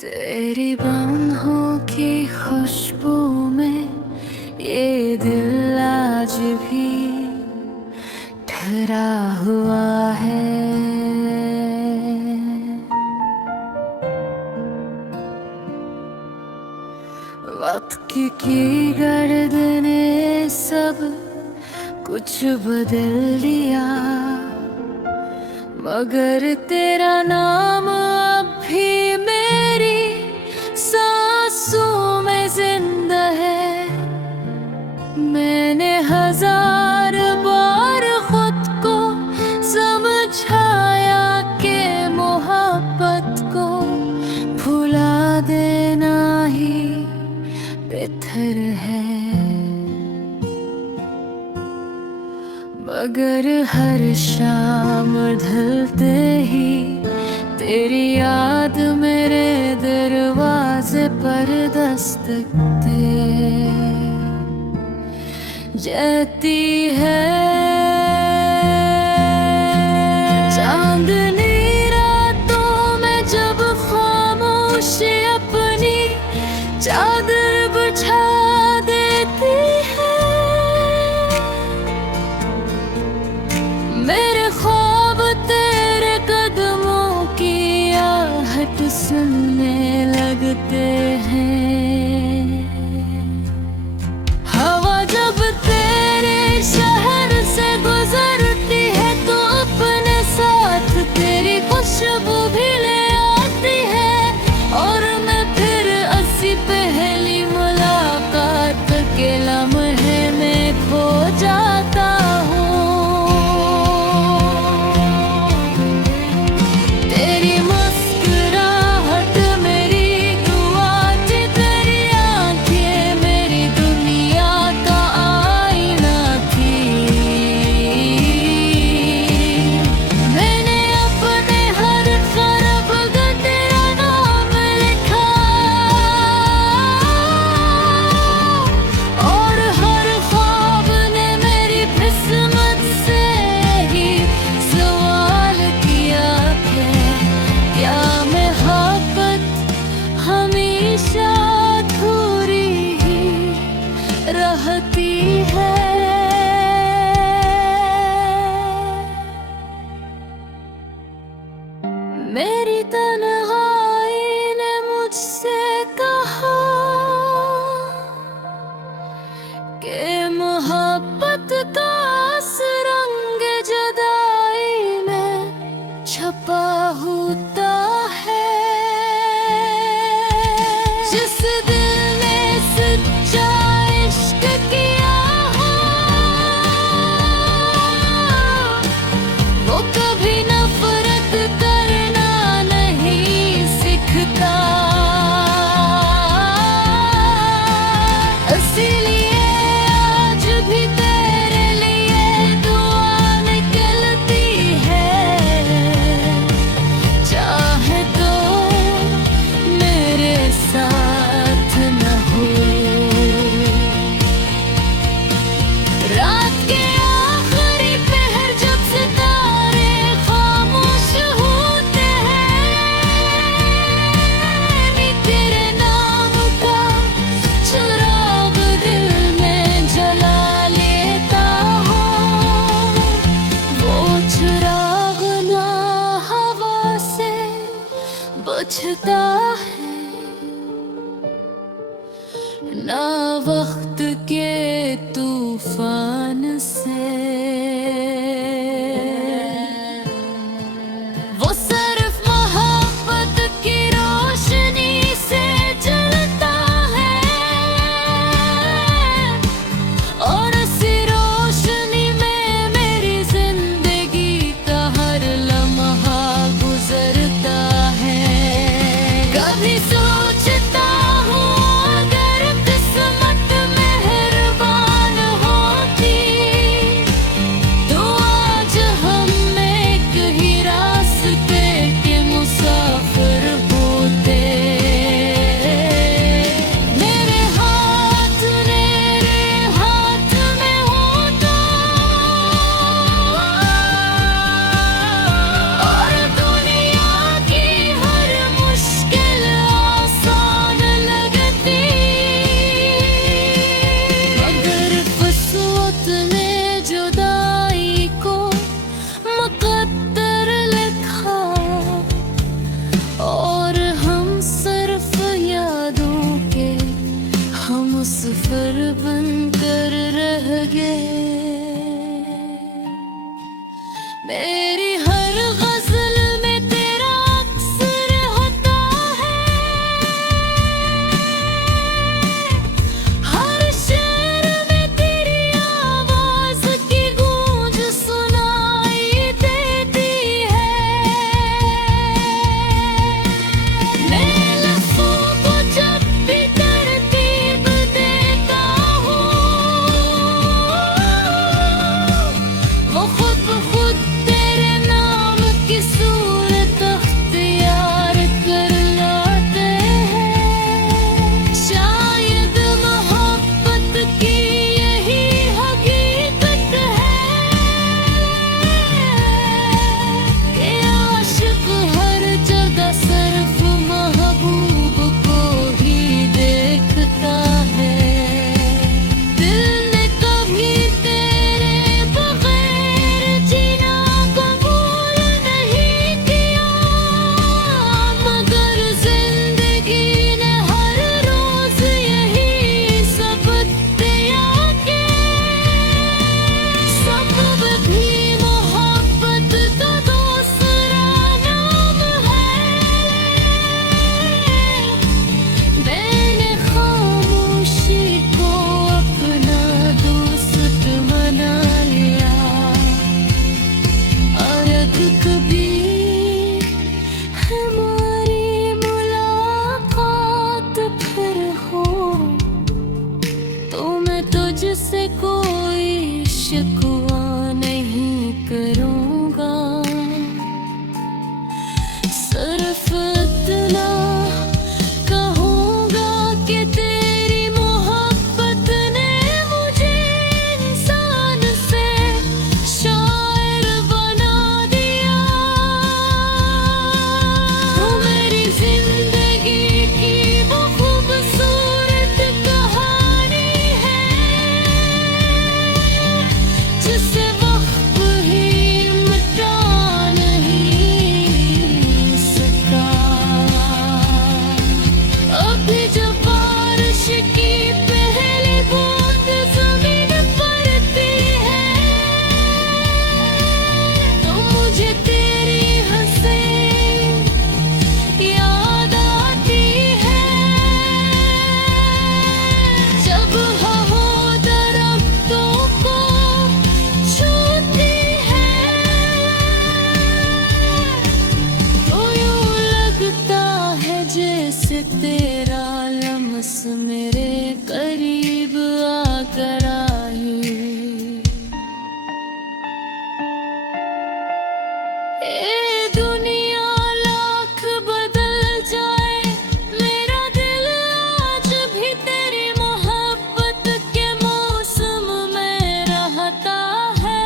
तेरी बाहों की खुशबू में ये दिल आज भी ठहरा हुआ है। वक्त की गर्दने सब कुछ बदल दिया, मगर तेरा नाम अब भी मेरी सांसों में जिंदा है। मैंने हजार बार खुद को समझाया कि मोहब्बत को भुला देना ही बेहतर है, मगर हर शाम ढलते ही तेरी याद मेरे दरवाजे पर दस्तक दे जाती है। चांदनी रातों में जब खामोशी अपनी चादर बिछा देती है, मेरे ख्वाब तेरे कदमों की आहट सुनने लगते हैं। हवा जब तेरे शहर से गुजरती है तो अपने साथ तेरी खुशबू भी ले आती है, और मैं फिर ऐसी पहली मुलाकात के लम्हे में खो जाता हूँ। तेरी मुस्कुराहट मेरी दुआ थी, तेरी आंखें मेरी दुनिया का आईना थी। मैंने अपने हर ख्वाब का तेरा नाम लिखा, और हर ख्वाब ने मेरी किस्मत से ही सवाल किया है, क्या मोहब्बत हमेशा अधूरी ही रहती है। मेरी तन्हाई ने मुझसे कहा कि मोहब्बत का रंग जुदाई में छपा होता है। जिस दिल ने सच्चा इश्क किया हो, वो कभी नफरत करना नहीं सीखता। इसीलिए आज भी तेरे लिए दुआ निकलती है, चाहे तो मेरे साथ न हो। रात के आखिरी पहर जब सितारे खामोश होते हैं, मैं तेरे नाम का चिराग दिल में जला लेता हूँ। वो चिराग ना हवा से बुझता है, ना वक्त के तूफान से। वो सिर्फ मोहब्बत की रोशनी से जलता है, और इसी रोशनी में मेरी जिंदगी का हर लम्हा गुजरता है। कभी सोचता हूँ अगर किस्मत लगे। मेरी हर गजल में तेरा अक्सर होता है, हर शेर में तेरी आवाज की गूंज सुनाई देती है। मैं लफ्ज़ों को जब भी तरतीब देता हूँ, वो खुद ब खुद तेरे नाम की सूरत अख्तियार कर लाते हैं। शायद मोहब्बत की यही हकीकत है कि आशिक हर जगह सिर्फ महबूब को ही देखता है। दिल ने कभी तेरे बगैर जीना कबूल नहीं किया, मगर जिंदगी ने हर रोज यही सबक दिया कि सबब भी मोहब्बत का दूसरा नाम है। मैंने खामोशी को अपना दोस्त बना लिया, और अब कभी हमारी मुलाकात फिर हो तो मैं तुझसे कोई शिकवा नहीं करूँगा। सिर्फ इतना कहूँगा कि तेरी मोहब्बत ने मुझे इंसान से शायर बना दिया। तू मेरी जिंदगी की वो खूबसूरत कहानी है, जिसे वक्त ही मिटा नहीं सका। अभी जब बारिश की पहली बूंद जमीन पड़ती है, तो मुझे तेरी हंसी याद आती है। जब हवा दरख्तों को छूती है, तो यूं लगता है जैसे तेरा लम्स मेरे करीब आकर आई। ए दुनिया लाख बदल जाए, मेरा दिल आज भी तेरी मोहब्बत के मौसम में रहता है।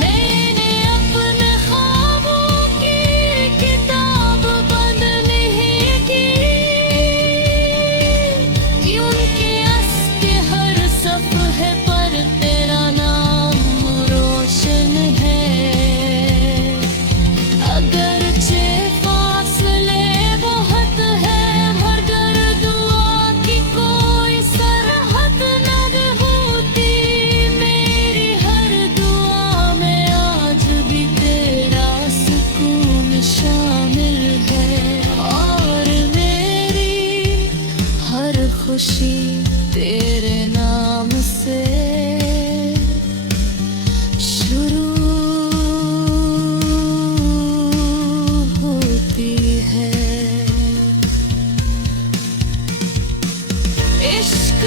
मैंने अपने ख्वाबों की किताब बंद नहीं की, कि उनके अस्के हर सफ़हे पर तेरा नाम रोशन है। अगरचे फासले बहुत है, मगर दुआ की कोई सरहद न होती। मेरी हर दुआ में आज भी तेरा सुकून शामिल है, और मेरी हर खुशी तेरे नाम से शुरू होती है। इश्क